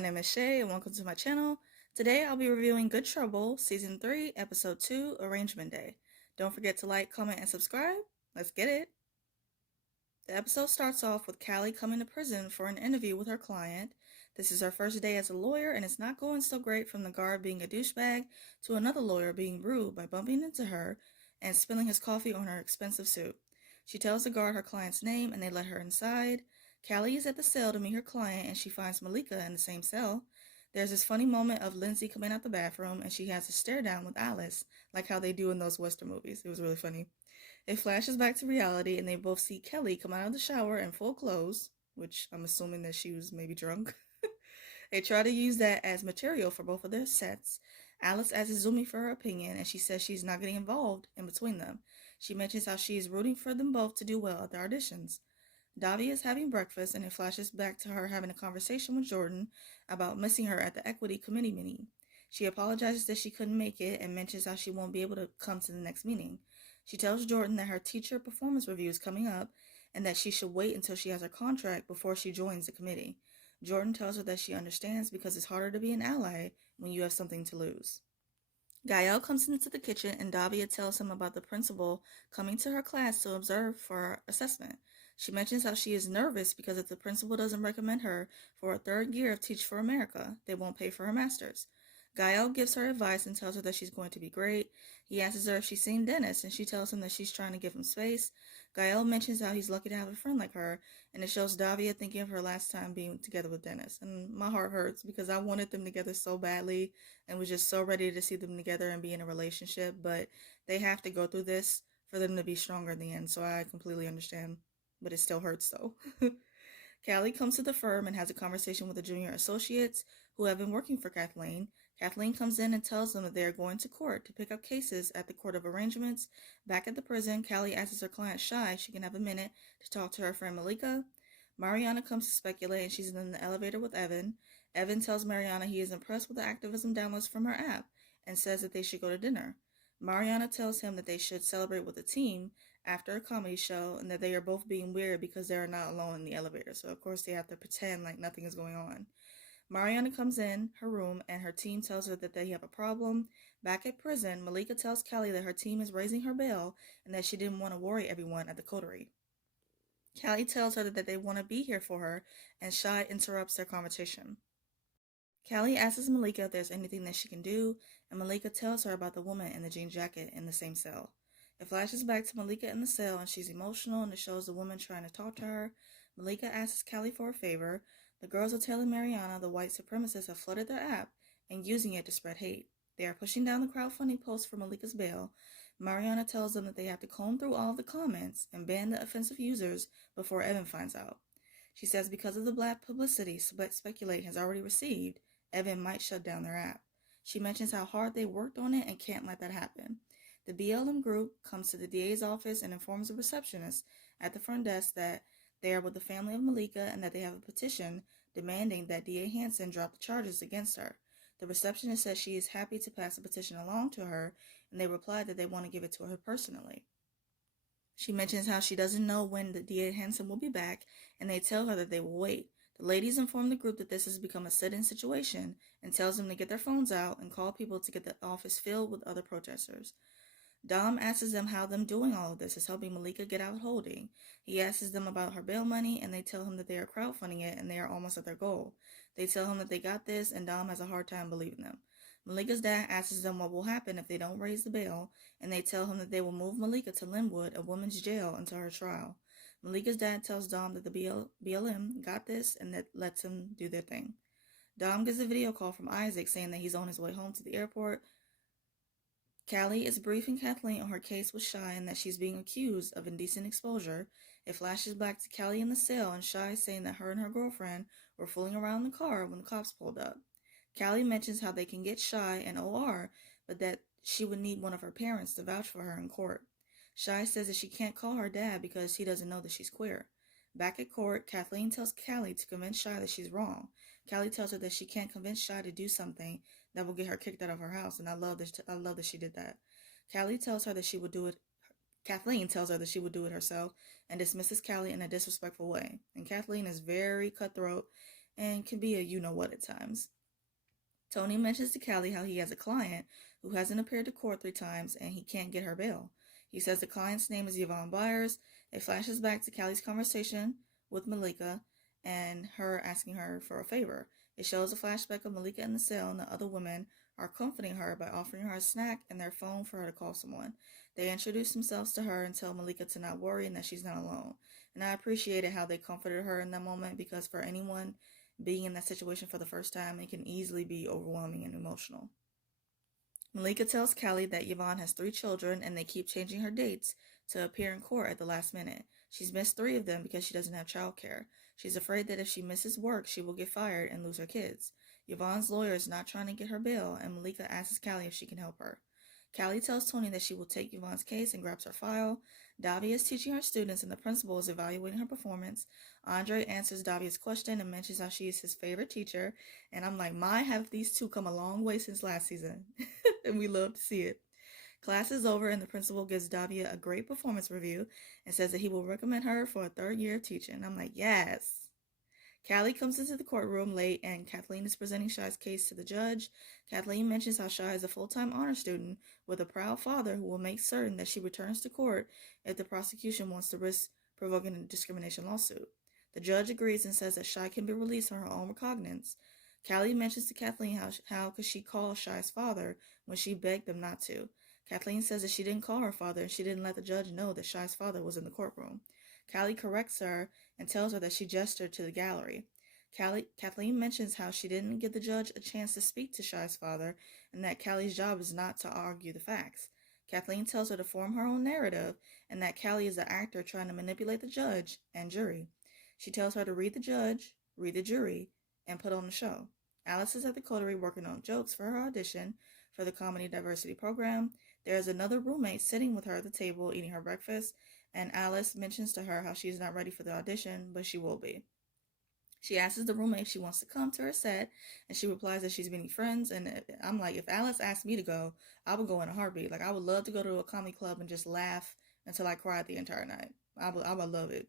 my name is Shay and welcome to my channel. Today I'll be reviewing Good Trouble, Season 3, Episode 2, Arrangement Day. Don't forget to like, comment, and subscribe. Let's get it. The episode starts off with Callie coming to prison for an interview with her client. This is her first day as a lawyer and it's not going so great, from the guard being a douchebag to another lawyer being rude by bumping into her and spilling his coffee on her expensive suit. She tells the guard her client's name and they let her inside. Callie is at the cell to meet her client and she finds Malika in the same cell. There's this funny moment of Lindsay coming out the bathroom and she has a stare down with Alice, like how they do in those Western movies. It was really funny. It flashes back to reality and they both see Kelly come out of the shower in full clothes, which I'm assuming that she was maybe drunk. They try to use that as material for both of their sets. Alice asks Zumi for her opinion and she says she's not getting involved in between them. She mentions how she is rooting for them both to do well at their auditions. Davia is having breakfast and it flashes back to her having a conversation with Jordan about missing her at the equity committee meeting. She apologizes that she couldn't make it and mentions how she won't be able to come to the next meeting. She tells Jordan that her teacher performance review is coming up and that she should wait until she has her contract before she joins the committee. Jordan tells her that she understands because it's harder to be an ally when you have something to lose. Gael comes into the kitchen and Davia tells him about the principal coming to her class to observe for her assessment. She mentions how she is nervous because if the principal doesn't recommend her for a third year of Teach for America, they won't pay for her master's. Gael gives her advice and tells her that she's going to be great. He asks her if she's seen Dennis, and she tells him that she's trying to give him space. Gael mentions how he's lucky to have a friend like her, and it shows Davia thinking of her last time being together with Dennis. And my heart hurts because I wanted them together so badly and was just so ready to see them together and be in a relationship, but they have to go through this for them to be stronger in the end, so I completely understand. But it still hurts though. Callie comes to the firm and has a conversation with the junior associates who have been working for Kathleen. Kathleen comes in and tells them that they are going to court to pick up cases at the Court of Arrangements. Back at the prison, Callie asks her client Shy if she can have a minute to talk to her friend Malika. Mariana comes to speculate and she's in the elevator with Evan. Evan tells Mariana he is impressed with the activism downloads from her app and says that they should go to dinner. Mariana tells him that they should celebrate with the team after a comedy show and that they are both being weird because they are not alone in the elevator. So of course they have to pretend like nothing is going on. Mariana comes in her room and her team tells her that they have a problem. Back at prison, Malika tells Callie that her team is raising her bail and that she didn't want to worry everyone at the coterie. Callie tells her that they want to be here for her and Shy interrupts their conversation. Callie asks Malika if there's anything that she can do, and Malika tells her about the woman in the jean jacket in the same cell. It flashes back to Malika in the cell and she's emotional and it shows the woman trying to talk to her. Malika asks Callie for a favor. The girls are telling Mariana the white supremacists have flooded their app and using it to spread hate. They are pushing down the crowdfunding post for Malika's bail. Mariana tells them that they have to comb through all of the comments and ban the offensive users before Evan finds out. She says because of the black publicity Speculate has already received, Evan might shut down their app. She mentions how hard they worked on it and can't let that happen. The BLM group comes to the DA's office and informs the receptionist at the front desk that they are with the family of Malika and that they have a petition demanding that DA Hansen drop the charges against her. The receptionist says she is happy to pass the petition along to her, and they reply that they want to give it to her personally. She mentions how she doesn't know when the DA Hansen will be back, and they tell her that they will wait. The ladies inform the group that this has become a sit-in situation and tells them to get their phones out and call people to get the office filled with other protesters. Dom asks them how them doing all of this is helping Malika get out of holding. He asks them about her bail money and they tell him that they are crowdfunding it and they are almost at their goal. They tell him that they got this and Dom has a hard time believing them. Malika's dad asks them what will happen if they don't raise the bail and they tell him that they will move Malika to Linwood, a women's jail, until her trial. Malika's dad tells Dom that the BLM got this and that lets him do their thing. Dom gets a video call from Isaac saying that he's on his way home to the airport. Callie is briefing Kathleen on her case with Shy and that she's being accused of indecent exposure. It flashes back to Callie in the cell and Shy saying that her and her girlfriend were fooling around in the car when the cops pulled up. Callie mentions how they can get Shy an OR, but that she would need one of her parents to vouch for her in court. Shy says that she can't call her dad because he doesn't know that she's queer. Back at court, Kathleen tells Callie to convince Shy that she's wrong. Callie tells her that she can't convince Shy to do something that will get her kicked out of her house, and I love that she did that. Kathleen tells her that she would do it herself and dismisses Callie in a disrespectful way. And Kathleen is very cutthroat and can be a you-know-what at times. Tony mentions to Callie how he has a client who hasn't appeared to court 3 times and he can't get her bail. He says the client's name is Yvonne Byers. It flashes back to Callie's conversation with Malika and her asking her for a favor. It shows a flashback of Malika in the cell, and the other women are comforting her by offering her a snack and their phone for her to call someone. They introduce themselves to her and tell Malika to not worry and that she's not alone. And I appreciated how they comforted her in that moment, because for anyone being in that situation for the first time, it can easily be overwhelming and emotional. Malika tells Callie that Yvonne has 3 children and they keep changing her dates to appear in court at the last minute. She's missed 3 of them because she doesn't have childcare. She's afraid that if she misses work, she will get fired and lose her kids. Yvonne's lawyer is not trying to get her bail, and Malika asks Callie if she can help her. Callie tells Tony that she will take Yvonne's case and grabs her file. Davia is teaching her students and the principal is evaluating her performance. Andre answers Davia's question and mentions how she is his favorite teacher. And I'm like, my, have these two come a long way since last season. And we love to see it. Class is over and the principal gives Davia a great performance review and says that he will recommend her for a 3rd year of teaching. I'm like, yes. Callie comes into the courtroom late and Kathleen is presenting Shy's case to the judge. Kathleen mentions how Shy is a full-time honor student with a proud father who will make certain that she returns to court if the prosecution wants to risk provoking a discrimination lawsuit. The judge agrees and says that Shy can be released on her own recognizance. Callie mentions to Kathleen how could she call Shy's father when she begged them not to. Kathleen says that she didn't call her father and she didn't let the judge know that Shy's father was in the courtroom. Callie corrects her and tells her that she gestured to the gallery. Kathleen mentions how she didn't give the judge a chance to speak to Shy's father and that Callie's job is not to argue the facts. Kathleen tells her to form her own narrative and that Callie is the actor trying to manipulate the judge and jury. She tells her to read the judge, read the jury, and put on the show. Alice is at the coterie working on jokes for her audition for the Comedy Diversity Program. There is another roommate sitting with her at the table eating her breakfast, and Alice mentions to her how she is not ready for the audition, but she will be. She asks the roommate if she wants to come to her set, and she replies that she's meeting friends, and I'm like, if Alice asked me to go, I would go in a heartbeat. Like, I would love to go to a comedy club and just laugh until I cried the entire night. I would love it.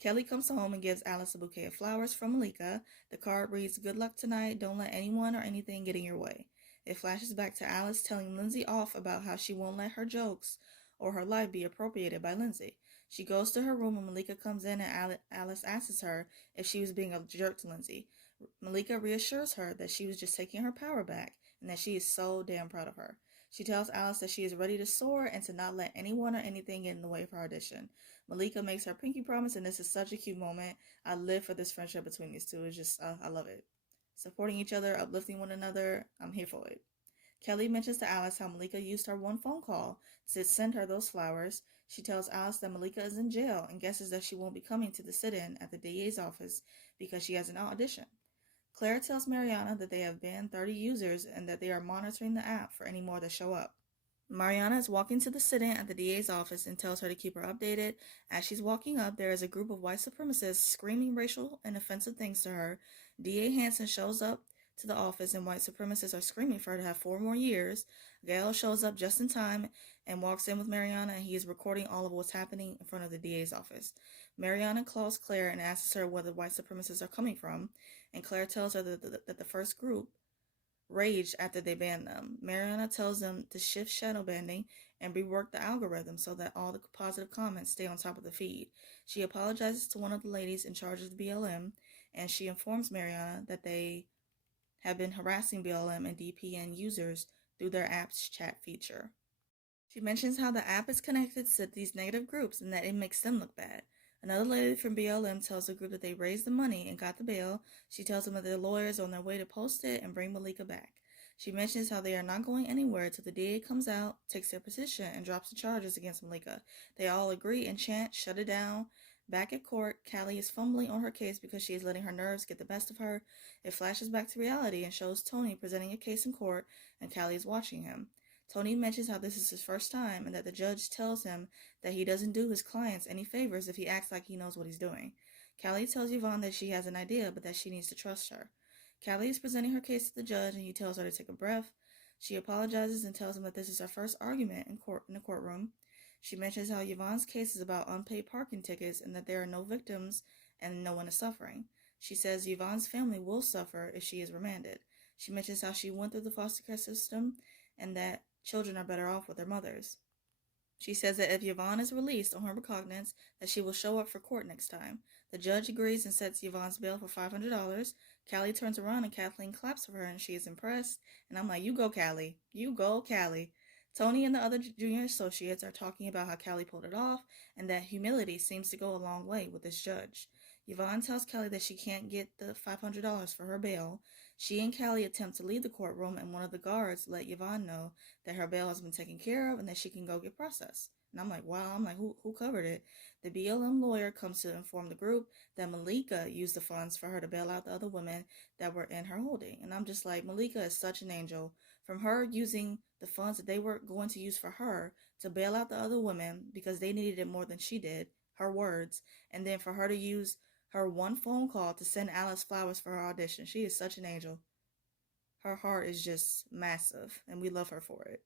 Kelly comes home and gives Alice a bouquet of flowers from Malika. The card reads, "Good luck tonight. Don't let anyone or anything get in your way." It flashes back to Alice telling Lindsay off about how she won't let her jokes or her life be appropriated by Lindsay. She goes to her room and Malika comes in and Alice asks her if she was being a jerk to Lindsay. Malika reassures her that she was just taking her power back and that she is so damn proud of her. She tells Alice that she is ready to soar and to not let anyone or anything get in the way of her audition. Malika makes her pinky promise, and this is such a cute moment. I live for this friendship between these two. It's just, I love it. Supporting each other, uplifting one another, I'm here for it. Kelly mentions to Alice how Malika used her one phone call to send her those flowers. She tells Alice that Malika is in jail and guesses that she won't be coming to the sit-in at the DA's office because she has an audition. Claire tells Mariana that they have banned 30 users and that they are monitoring the app for any more that show up. Mariana is walking to the sit-in at the DA's office and tells her to keep her updated. As she's walking up, there is a group of white supremacists screaming racial and offensive things to her. DA Hansen shows up to the office and white supremacists are screaming for her to have 4 more years. Gail shows up just in time and walks in with Mariana, and he is recording all of what's happening in front of the DA's office. Mariana calls Claire and asks her where the white supremacists are coming from, and Claire tells her that the first group raged after they banned them. Mariana tells them to shift shadow banning and rework the algorithm so that all the positive comments stay on top of the feed. She apologizes to one of the ladies in charge of the BLM, and she informs Mariana that they have been harassing BLM and DPN users through their app's chat feature. She mentions how the app is connected to these negative groups and that it makes them look bad. Another lady from BLM tells the group that they raised the money and got the bail. She tells them that their lawyers are on their way to post it and bring Malika back. She mentions how they are not going anywhere till the DA comes out, takes their position, and drops the charges against Malika. They all agree and chant, "Shut it down." Back at court, Callie is fumbling on her case because she is letting her nerves get the best of her. It flashes back to reality and shows Tony presenting a case in court, and Callie is watching him. Tony mentions how this is his first time and that the judge tells him that he doesn't do his clients any favors if he acts like he knows what he's doing. Callie tells Yvonne that she has an idea but that she needs to trust her. Callie is presenting her case to the judge and he tells her to take a breath. She apologizes and tells him that this is her first argument in the courtroom. She mentions how Yvonne's case is about unpaid parking tickets and that there are no victims and no one is suffering. She says Yvonne's family will suffer if she is remanded. She mentions how she went through the foster care system and that children are better off with their mothers. She says that if Yvonne is released on her recognizance, that she will show up for court next time. The judge agrees and sets Yvonne's bail for $500. Callie turns around and Kathleen claps for her and she is impressed. And I'm like, you go, Callie. You go, Callie. Tony and the other junior associates are talking about how Callie pulled it off and that humility seems to go a long way with this judge. Yvonne tells Callie that she can't get the $500 for her bail. She and Callie attempt to leave the courtroom and one of the guards let Yvonne know that her bail has been taken care of and that she can go get processed. And I'm like, wow, who covered it? The BLM lawyer comes to inform the group that Malika used the funds for her to bail out the other women that were in her holding. And I'm just like, Malika is such an angel. From her using the funds that they were going to use for her to bail out the other women because they needed it more than she did, her words, and then for her to use her one phone call to send Alice flowers for her audition. She is such an angel. Her heart is just massive, and we love her for it.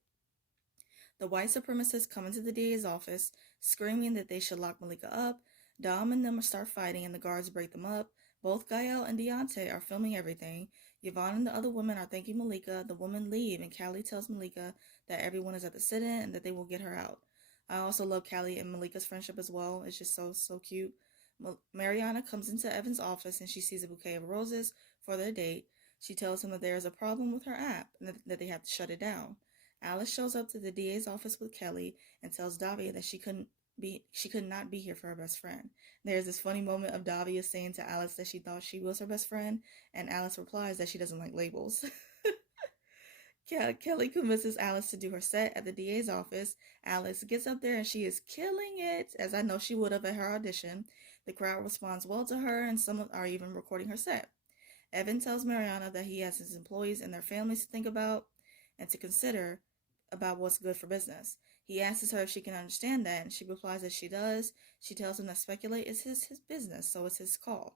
The white supremacists come into the DA's office, screaming that they should lock Malika up. Dom and them start fighting, and the guards break them up. Both Gael and Deontay are filming everything. Yvonne and the other women are thanking Malika. The women leave, and Callie tells Malika that everyone is at the sit-in and that they will get her out. I also love Callie and Malika's friendship as well. It's just so cute. Mariana comes into Evan's office, and she sees a bouquet of roses for their date. She tells him that there is a problem with her app and that they have to shut it down. Alice shows up to the DA's office with Kelly and tells Davia that she could not be here for her best friend. There's this funny moment of Davia saying to Alice that she thought she was her best friend, and Alice replies that she doesn't like labels. Kelly convinces Alice to do her set at the DA's office. Alice gets up there and she is killing it, as I know she would have at her audition. The crowd responds well to her, and some are even recording her set. Evan tells Mariana that he has his employees and their families to think about and to consider about what's good for business. He asks her if she can understand that, and she replies that she does. She tells him that speculate is his business, so it's his call.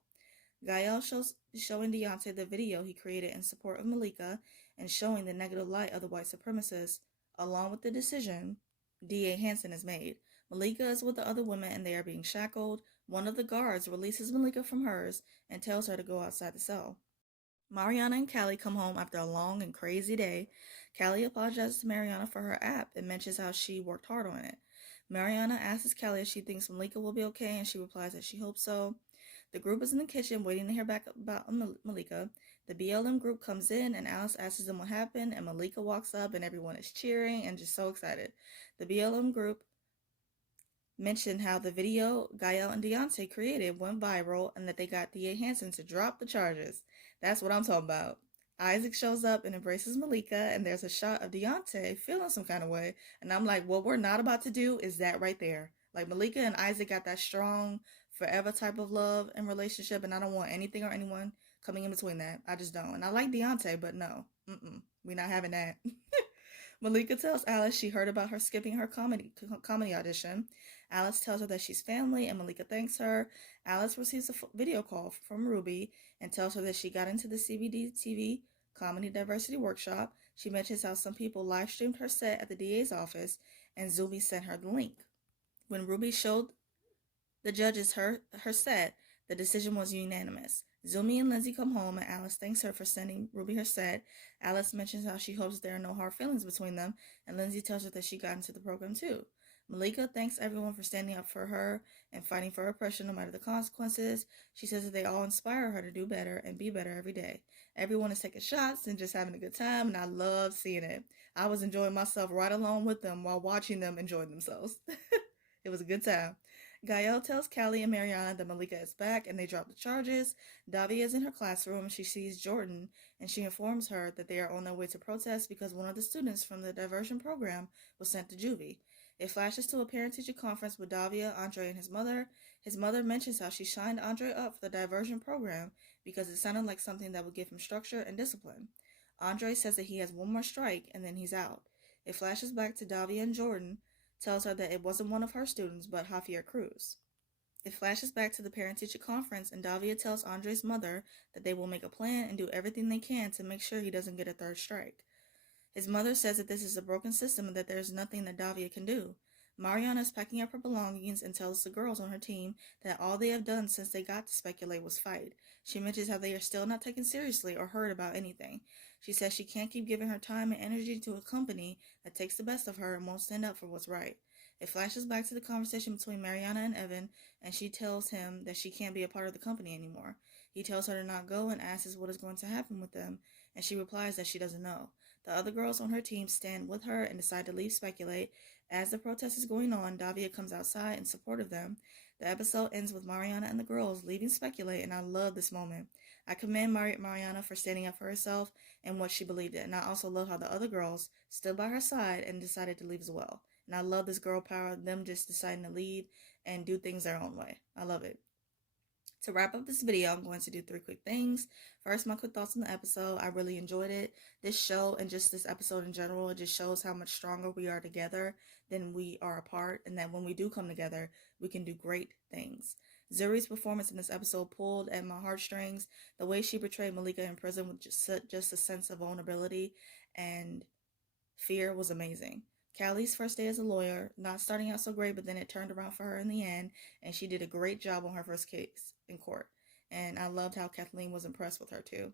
Gael showing Deontay the video he created in support of Malika and showing the negative light of the white supremacists, along with the decision D.A. Hansen has made. Malika is with the other women and they are being shackled. One of the guards releases Malika from hers and tells her to go outside the cell. Mariana and Callie come home after a long and crazy day. Callie apologizes to Mariana for her app and mentions how she worked hard on it. Mariana asks Callie if she thinks Malika will be okay, and she replies that she hopes so. The group is in the kitchen waiting to hear back about Malika. The BLM group comes in and Alice asks them what happened, and Malika walks up and everyone is cheering and just so excited. The BLM group mentioned how the video Gael and Deontay created went viral and that they got D.A. Hansen to drop the charges. That's what I'm talking about. Isaac shows up and embraces Malika, and there's a shot of Deontay feeling some kind of way. And I'm like, what we're not about to do is that right there. Like, Malika and Isaac got that strong, forever type of love and relationship, and I don't want anything or anyone coming in between that. I just don't. And I like Deontay, but no. We're not having that. Malika tells Alice she heard about her skipping her comedy audition. Alice tells her that she's family, and Malika thanks her. Alice receives a video call from Ruby and tells her that she got into the CBD TV Comedy Diversity Workshop. She mentions how some people live streamed her set at the DA's office, and Zumi sent her the link. When Ruby showed the judges her set, the decision was unanimous. Zumi and Lindsay come home, and Alice thanks her for sending Ruby her set. Alice mentions how she hopes there are no hard feelings between them, and Lindsay tells her that she got into the program too. Malika thanks everyone for standing up for her and fighting for her oppression no matter the consequences. She says that they all inspire her to do better and be better every day. Everyone is taking shots and just having a good time, and I love seeing it. I was enjoying myself right along with them while watching them enjoy themselves. It was a good time. Gael tells Callie and Mariana that Malika is back and they drop the charges. Davia is in her classroom and she sees Jordan, and she informs her that they are on their way to protest because one of the students from the diversion program was sent to juvie. It flashes to a parent-teacher conference with Davia, Andre, and his mother. His mother mentions how she signed Andre up for the diversion program because it sounded like something that would give him structure and discipline. Andre says that he has one more strike and then he's out. It flashes back to Davia, and Jordan tells her that it wasn't one of her students but Javier Cruz. It flashes back to the parent-teacher conference, and Davia tells Andre's mother that they will make a plan and do everything they can to make sure he doesn't get a third strike. His mother says that this is a broken system and that there is nothing that Davia can do. Mariana is packing up her belongings and tells the girls on her team that all they have done since they got to Speculate was fight. She mentions how they are still not taken seriously or heard about anything. She says she can't keep giving her time and energy to a company that takes the best of her and won't stand up for what's right. It flashes back to the conversation between Mariana and Evan, and she tells him that she can't be a part of the company anymore. He tells her to not go and asks what is going to happen with them, and she replies that she doesn't know. The other girls on her team stand with her and decide to leave Speculate. As the protest is going on, Davia comes outside in support of them. The episode ends with Mariana and the girls leaving Speculate, and I love this moment. I commend Mariana for standing up for herself and what she believed in, and I also love how the other girls stood by her side and decided to leave as well. And I love this girl power, them just deciding to leave and do things their own way. I love it. To wrap up this video, I'm going to do 3 quick things. First, my quick thoughts on the episode. I really enjoyed it. This show and just this episode in general, it just shows how much stronger we are together than we are apart, and that when we do come together, we can do great things. Zuri's performance in this episode pulled at my heartstrings. The way she portrayed Malika in prison with just a sense of vulnerability and fear was amazing. Callie's first day as a lawyer, not starting out so great, but then it turned around for her in the end, and she did a great job on her first case in court. And I loved how Kathleen was impressed with her too.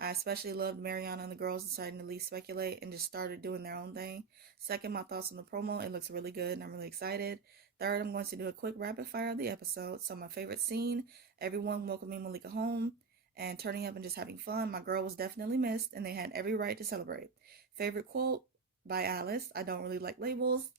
I especially loved Mariana and the girls deciding to leave Speculate and just started doing their own thing. Second, my thoughts on the promo. It looks really good and I'm really excited. Third, I'm going to do a quick rapid fire of the episode. So my favorite scene, everyone welcoming Malika home and turning up and just having fun. My girl was definitely missed and they had every right to celebrate. Favorite quote by Alice, I don't really like labels.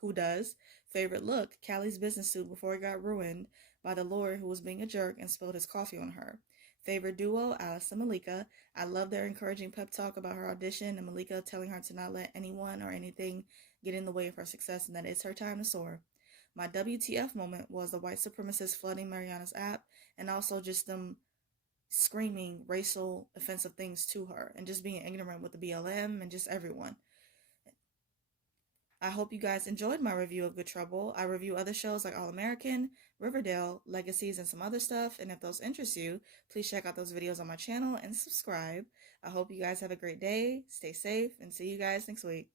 Who does? Favorite look, Callie's business suit before it got ruined by the lawyer who was being a jerk and spilled his coffee on her. Favorite duo, Alice and Malika. I love their encouraging pep talk about her audition and Malika telling her to not let anyone or anything get in the way of her success and that it's her time to soar. My WTF moment was the white supremacists flooding Mariana's app and also just them screaming racial offensive things to her and just being ignorant with the BLM and just everyone. I hope you guys enjoyed my review of Good Trouble. I review other shows like All American, Riverdale, Legacies, and some other stuff. And if those interest you, please check out those videos on my channel and subscribe. I hope you guys have a great day, stay safe, and see you guys next week.